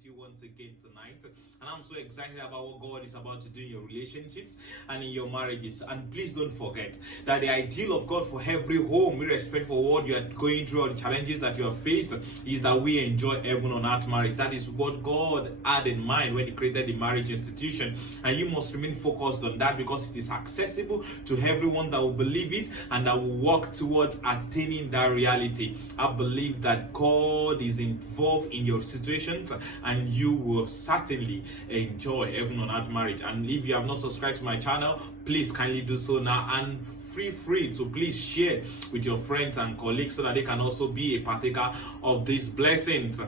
with you once again tonight, and I'm so excited about what God is about to do in your relationships and in your marriages. And please don't forget that the ideal of God for every home, irrespective of what you are going through or the challenges that you have faced, is that we enjoy heaven on earth marriage. That is what God had in mind when He created the marriage institution, and you must remain focused on that because it is accessible to everyone that will believe it and that will work towards attaining that reality. I believe that God is involved in your situations, and you will certainly enjoy heaven on earth marriage. And if you have not subscribed to my channel, please kindly do so now, and feel free to please share with your friends and colleagues so that they can also be a partaker of these blessings.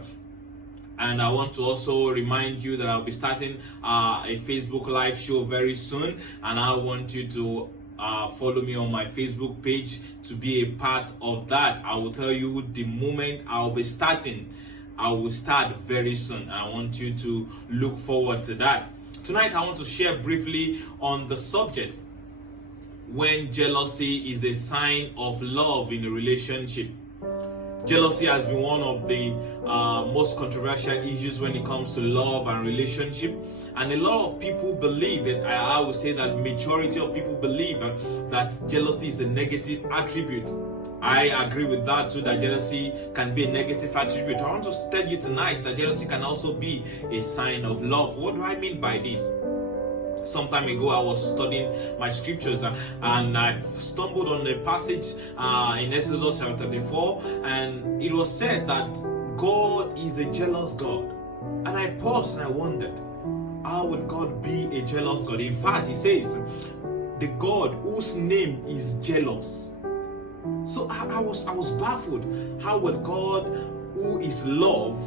And I want to also remind you that I'll be starting a Facebook live show very soon, and I want you to follow me on my Facebook page to be a part of that. I will tell you the moment I'll be starting. I will start very soon. I want you to look forward to that. Tonight I want to share briefly on the subject: when jealousy is a sign of love in a relationship. Jealousy has been one of the most controversial issues when it comes to love and relationship. And a lot of people believe it. I would say that majority of people believe that jealousy is a negative attribute. I agree with that too, that jealousy can be a negative attribute. I want to tell you tonight that jealousy can also be a sign of love. What do I mean by this? Some time ago, I was studying my scriptures and I stumbled on a passage in Exodus chapter 34, and it was said that God is a jealous God. And I paused and I wondered, how would God be a jealous God? In fact, He says, the God whose name is jealous. So I was baffled. How will God, who is love,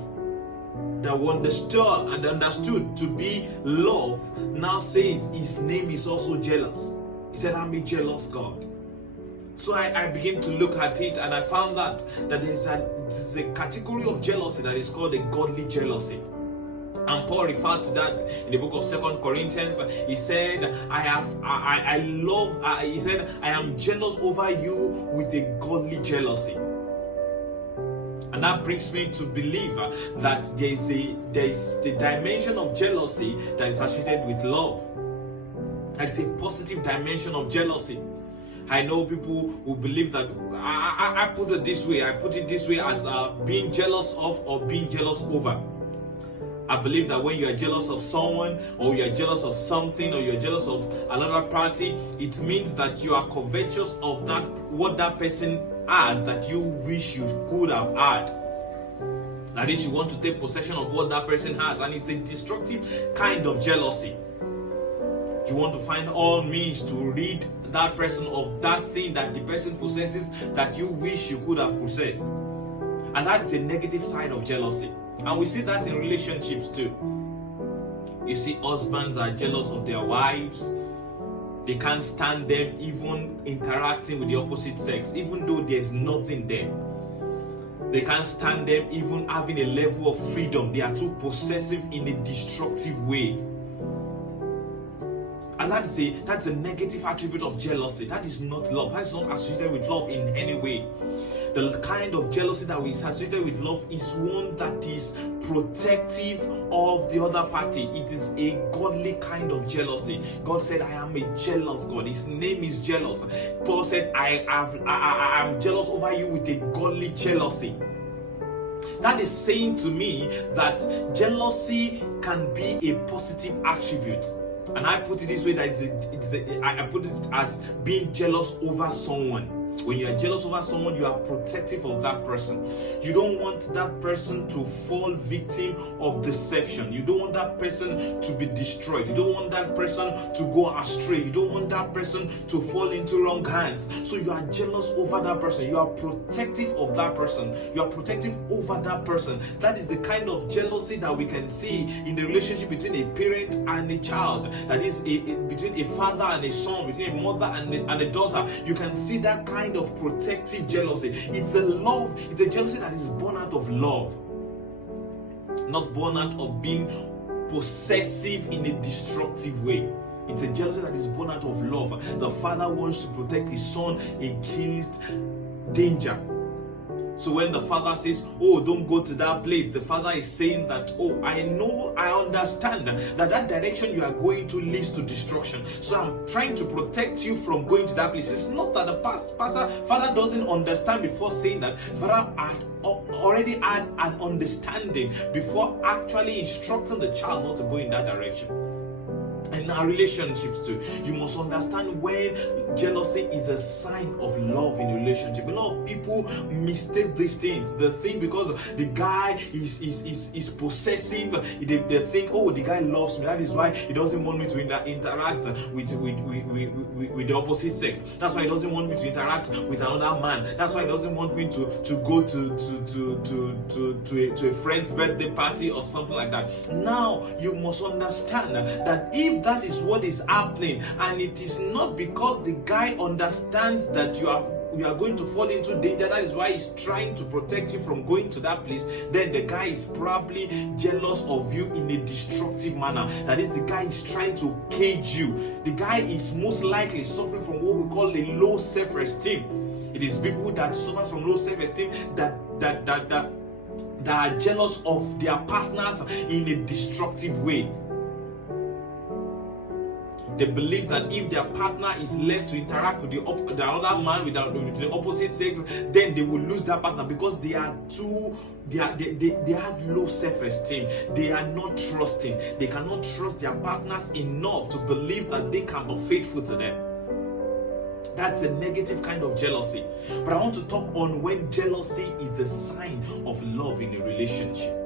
that understood to be love, now says His name is also jealous? He said, I'm a jealous God. So I began to look at it, and I found that there's a category of jealousy that is called a godly jealousy. And Paul referred to that in the book of 2 Corinthians. He said, I am jealous over you with a godly jealousy. And that brings me to believe that there is the dimension of jealousy that is associated with love. That is a positive dimension of jealousy. I know people who believe that, I put it this way as being jealous of or being jealous over. I believe that when you are jealous of someone, or you are jealous of something, or you are jealous of another party, it means that you are covetous of that what that person has that you wish you could have had. That is, you want to take possession of what that person has, and it's a destructive kind of jealousy. You want to find all means to rid that person of that thing that the person possesses that you wish you could have possessed. And that is a negative side of jealousy. And we see that in relationships too. You see, husbands are jealous of their wives. They can't stand them even interacting with the opposite sex, even though there's nothing there. They can't stand them even having a level of freedom. They are too possessive in a destructive way. And that's a negative attribute of jealousy. That is not love. That is not associated with love in any way. The kind of jealousy that is associated with love is one that is protective of the other party. It is a godly kind of jealousy. God said, I am a jealous God. His name is jealous. Paul said, I am jealous over you with a godly jealousy. That is saying to me that jealousy can be a positive attribute. And I put it this way, that I put it as being jealous over someone. When you are jealous over someone, you are protective of that person. You don't want that person to fall victim of deception. You don't want that person to be destroyed. You don't want that person to go astray. You don't want that person to fall into wrong hands. So you are jealous over that person. You are protective of that person. You are protective over that person. That is the kind of jealousy that we can see in the relationship between a parent and a child. That is between a father and a son, between a mother and a daughter. You can see that kind of protective jealousy. It's a jealousy that is born out of love, not born out of being possessive in a destructive way. It's a jealousy that is born out of love. The father wants to protect his son against danger. So when the father says, oh, don't go to that place, the father is saying that, oh, I know, I understand that direction you are going to leads to destruction. So I'm trying to protect you from going to that place. It's not that the father doesn't understand before saying that. Father already had an understanding before actually instructing the child not to go in that direction. In our relationships too, you must understand when jealousy is a sign of love in a relationship. A lot of people mistake these things. They think because the guy is possessive, they think, oh, the guy loves me. That is why he doesn't want me to interact with the opposite sex. That's why he doesn't want me to interact with another man. That's why he doesn't want me to go to a friend's birthday party or something like that. Now you must understand that if that is what is happening, and it is not because the guy understands that you are going to fall into danger, that is why he's trying to protect you from going to that place, then the guy is probably jealous of you in a destructive manner. That is, the guy is trying to cage you. The guy is most likely suffering from what we call a low self-esteem. It is people that suffer from low self-esteem that are jealous of their partners in a destructive way. They believe that if their partner is left to interact with the other man with the opposite sex, then they will lose that partner because they have low self-esteem. They are not trusting. They cannot trust their partners enough to believe that they can be faithful to them. That's a negative kind of jealousy. But I want to talk on when jealousy is a sign of love in a relationship.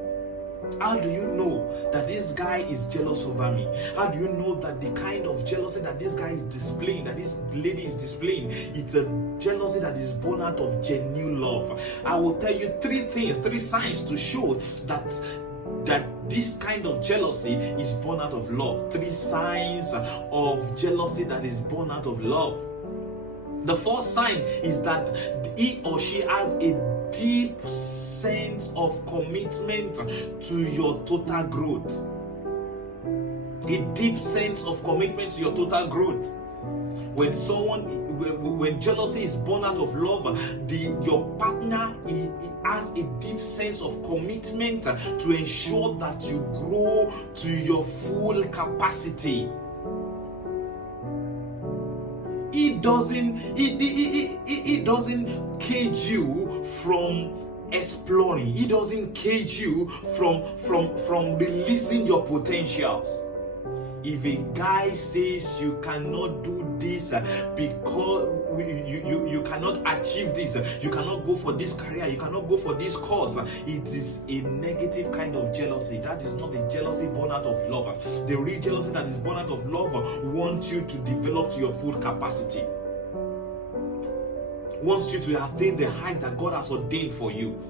How do you know that this guy is jealous over me? How do you know that the kind of jealousy that this guy is displaying, that this lady is displaying, it's a jealousy that is born out of genuine love? I will tell you three signs to show that this kind of jealousy is born out of love. 3 signs of jealousy that is born out of love. The first sign is that he or she has a deep sense of commitment to your total growth. A deep sense of commitment to your total growth. When jealousy is born out of love, your partner has a deep sense of commitment to ensure that you grow to your full capacity. He doesn't cage you from exploring. He doesn't cage you from releasing your potentials. If a guy says you cannot do this because you cannot achieve this, you cannot go for this career, you cannot go for this course, it is a negative kind of jealousy. That is not the jealousy born out of love. The real jealousy that is born out of love wants you to develop to your full capacity, wants you to attain the height that God has ordained for you.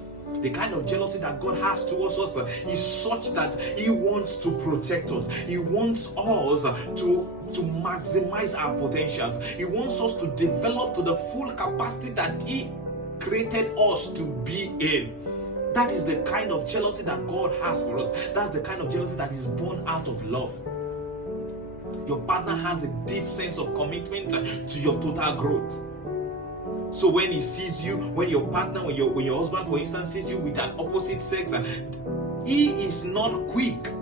The kind of jealousy that God has towards us is such that He wants to protect us. He wants us to maximize our potentials. He wants us to develop to the full capacity that He created us to be in. That is the kind of jealousy that God has for us. That's the kind of jealousy that is born out of love. Your partner has a deep sense of commitment to your total growth. So when he sees you, when your partner, when your husband, for instance, sees you with an opposite sex, he is not quick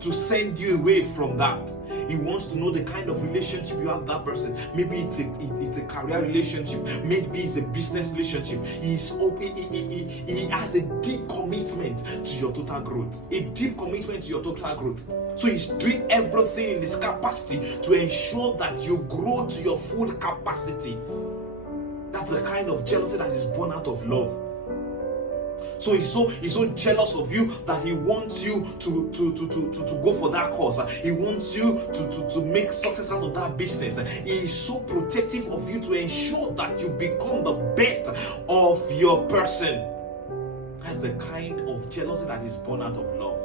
to send you away from that. He wants to know the kind of relationship you have with that person. Maybe it's a career relationship. Maybe it's a business relationship. He has a deep commitment to your total growth. A deep commitment to your total growth. So he's doing everything in his capacity to ensure that you grow to your full capacity. That's the kind of jealousy that is born out of love. So he's so jealous of you that he wants you to go for that course. He wants you to make success out of that business. He is so protective of you to ensure that you become the best of your person. That's the kind of jealousy that is born out of love.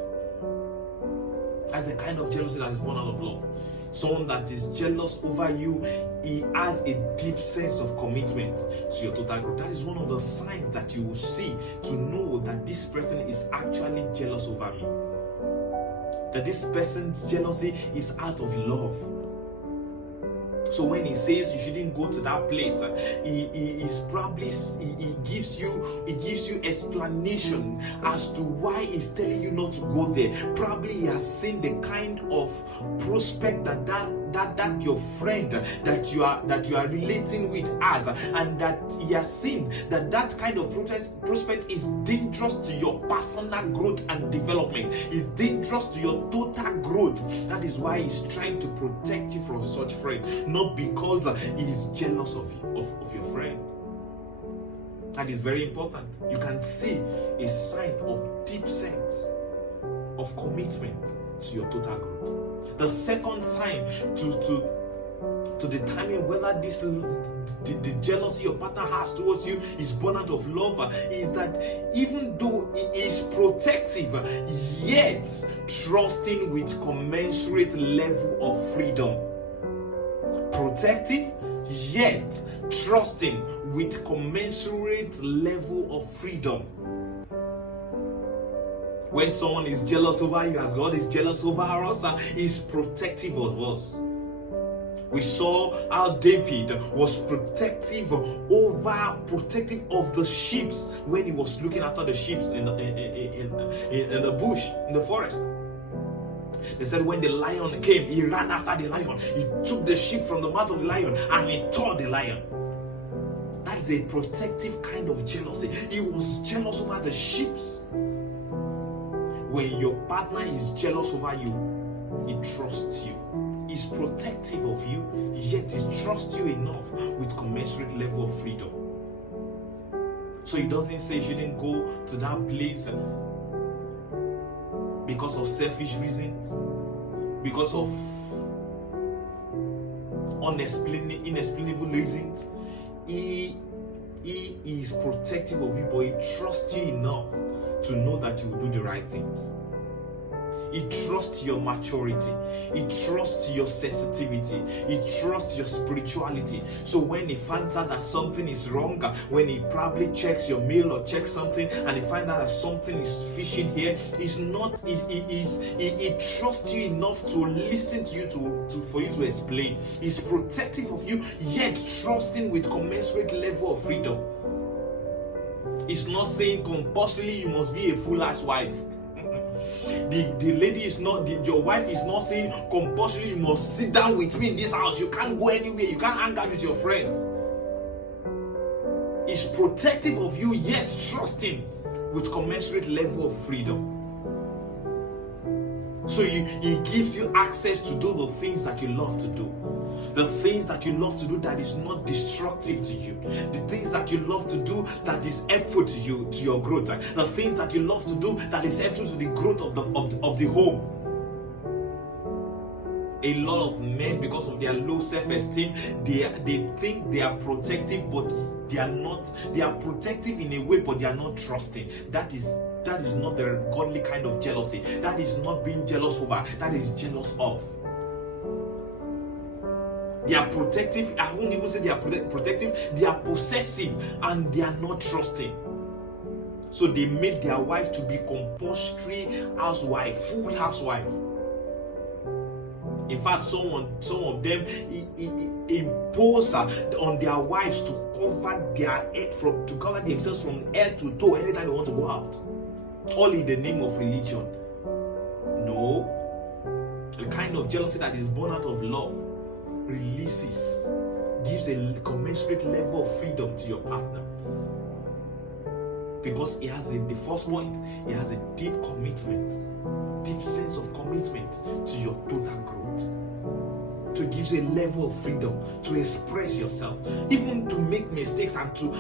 That's the kind of jealousy that is born out of love. Someone that is jealous over you, he has a deep sense of commitment to your total growth. That is one of the signs that you will see to know that this person is actually jealous over me. That this person's jealousy is out of love. So when he says you shouldn't go to that place, he gives you explanation as to why he's telling you not to go there. Probably he has seen the kind of prospect that your friend that you are relating with has, and that he has seen that kind of prospect is dangerous to your personal growth and development, is dangerous to your total growth. That is why he's trying to protect you from such friend, not because he's jealous of you, of your friend. That is very important. You can see a sign of deep sense of commitment to your total growth. The second sign to determine whether the jealousy your partner has towards you is born out of love is that even though he is protective, yet trusting with commensurate level of freedom. Protective, yet trusting with commensurate level of freedom. When someone is jealous over you, as God is jealous over us, He's protective of us. We saw how David was protective of the sheep when he was looking after the sheep in the bush, in the forest. They said when the lion came, he ran after the lion. He took the sheep from the mouth of the lion and he tore the lion. That is a protective kind of jealousy. He was jealous over the sheep. When your partner is jealous over you, he trusts you. He's protective of you, yet he trusts you enough with commensurate level of freedom. So he doesn't say you shouldn't go to that place because of selfish reasons, because of inexplainable reasons. He is protective of you, but he trusts you enough to know that you will do the right things. He trusts your maturity. He trusts your sensitivity. He trusts your spirituality. So when he finds out that something is wrong, when he probably checks your mail or checks something and he finds out that something is fishing here, he trusts you enough to listen to you for you to explain. He's protective of you, yet trusting with commensurate level of freedom. He's not saying compulsorily you must be a fool-ass wife. The lady is not, your wife is not saying compulsorily you must sit down with me in this house. You can't go anywhere. You can't hang out with your friends. He's protective of you, yet trusting with commensurate level of freedom. So he gives you access to do the things that you love to do. The things that you love to do that is not destructive to you. The things that you love to do that is helpful to you, to your growth. The things that you love to do that is helpful to the growth of the home. A lot of men, because of their low self-esteem, they think they are protective, but they are not. They are protective in a way, but they are not trusting. That is not the godly kind of jealousy. That is not being jealous over. That is jealous of. They are protective. I won't even say they are protective. They are possessive and they are not trusting. So they made their wife to be compulsory housewife, full housewife. In fact, some of them impose on their wives to cover their head to cover themselves from head to toe anytime they want to go out. All in the name of religion. No. The kind of jealousy that is born out of love releases, gives a commensurate level of freedom to your partner. Because he has the first point, he has a deep commitment, deep sense of commitment to your total growth. To give you a level of freedom to express yourself, even to make mistakes and to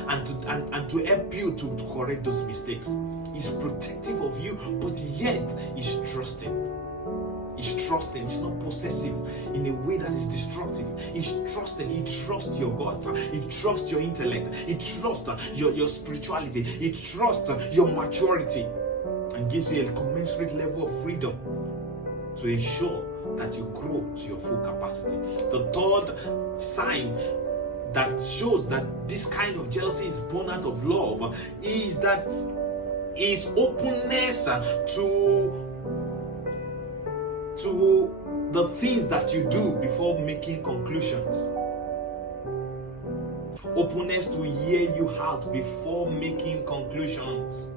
help you to correct those mistakes. He's protective of you, but yet he's trusting. He's trusting. He's not possessive in a way that is destructive. He's trusting. He trusts your God. He trusts your intellect. He trusts your spirituality. He trusts your maturity, and gives you a commensurate level of freedom to ensure that you grow to your full capacity. The third sign that shows that this kind of jealousy is born out of love is that his openness to the things that you do before making conclusions. Openness to hear you out before making conclusions.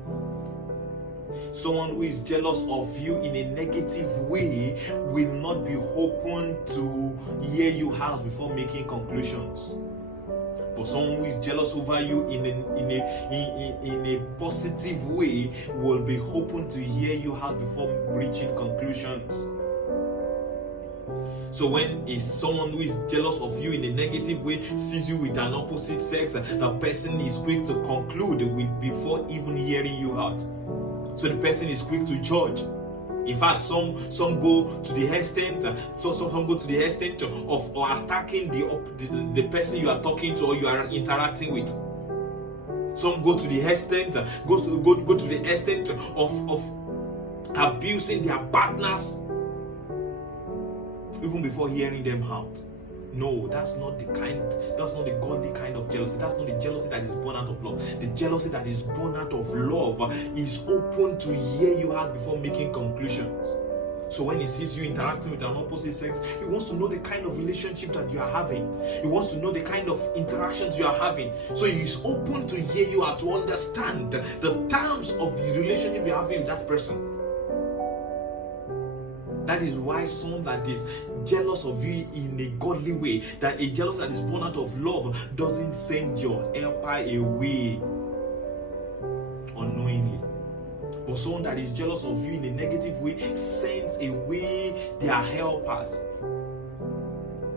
Someone who is jealous of you in a negative way will not be open to hear you out before making conclusions. But someone who is jealous over you in a positive way will be open to hear you out before reaching conclusions. So when someone who is jealous of you in a negative way sees you with an opposite sex, the person is quick to conclude before even hearing you out. So the person is quick to judge. In fact, some go to the extent, some go to the extent of attacking the person you are talking to or you are interacting with. Some go to the extent, go to the extent of abusing their partners even before hearing them out. No, that's not the godly kind of jealousy. That's not the jealousy that is born out of love. The jealousy that is born out of love is open to hear you out before making conclusions. So when he sees you interacting with an opposite sex, he wants to know the kind of relationship that you are having. He wants to know the kind of interactions you are having. So he is open to hear you out, to understand the terms of the relationship you're having with that person. That is why someone that is jealous of you in a godly way, that a jealousy that is born out of love, doesn't send your helper away unknowingly. But someone that is jealous of you in a negative way sends away their helpers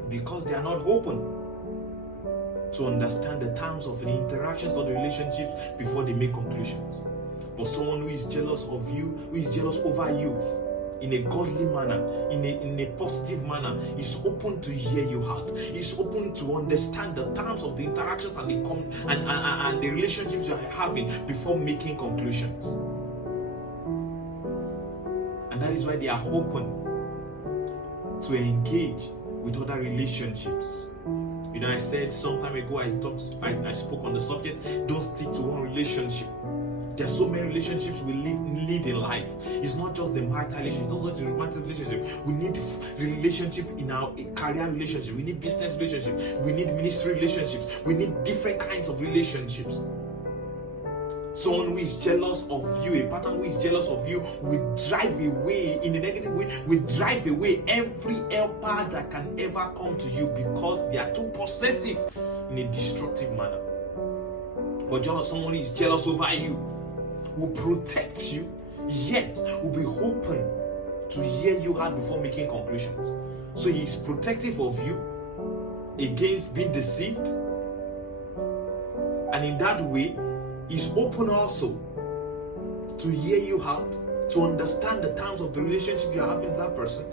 because they are not open to understand the terms of the interactions or the relationships before they make conclusions. But someone who is jealous of you, who is jealous over you, in a godly manner, in a positive manner, is open to hear you out. Is open to understand the terms of the interactions and the relationships you are having before making conclusions. And that is why they are open to engage with other relationships. You know, I said some time ago, I spoke on the subject, don't stick to one relationship. There are so many relationships we lead in life. It's not just the marital relationship, it's not just the romantic relationship. We need relationship in our career relationship. We need business relationship. We need ministry relationships. We need different kinds of relationships. Someone who is jealous of you, a partner who is jealous of you, will drive away, in a negative way, will drive away every helper that can ever come to you because they are too possessive in a destructive manner. But someone who is jealous over you will protect you, yet will be open to hear you out before making conclusions. So he is protective of you against being deceived, and in that way is open also to hear you out, to understand the terms of the relationship you are having with that person,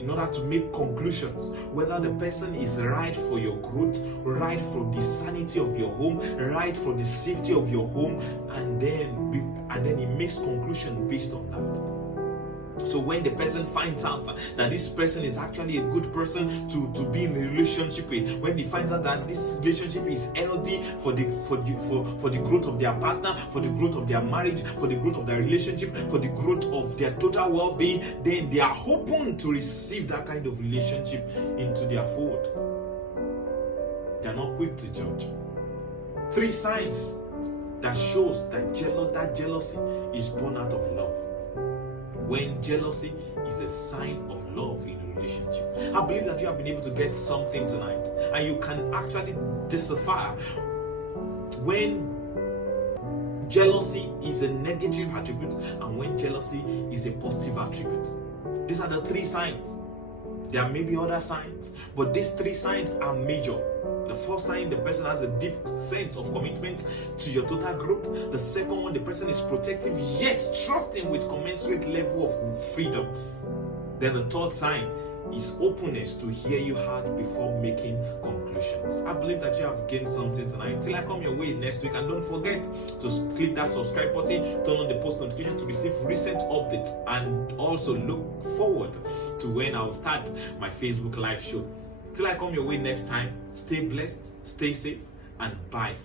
in order to make conclusions whether the person is right for your growth, right for the sanity of your home, right for the safety of your home, and then he makes conclusion based on that. So when the person finds out that this person is actually a good person to be in a relationship with, when he finds out that this relationship is healthy for the growth of their partner, for the growth of their marriage, for the growth of their relationship, for the growth of their total well-being, then they are open to receive that kind of relationship into their fold. They are not quick to judge. 3 signs that shows that jealousy is born out of love. When jealousy is a sign of love in a relationship. I believe that you have been able to get something tonight, and you can actually decipher when jealousy is a negative attribute and when jealousy is a positive attribute. These are the 3 signs. There may be other signs, but these 3 signs are major. The first sign, the person has a deep sense of commitment to your total growth. The second one, the person is protective yet trusting with commensurate level of freedom. Then the third sign is openness to hear you out before making conclusions. I believe that you have gained something tonight. Till I come your way next week, and don't forget to click that subscribe button, turn on the post notification to receive recent updates, and also look forward to when I'll start my Facebook live show. Till I come your way next time, stay blessed, stay safe, and bye.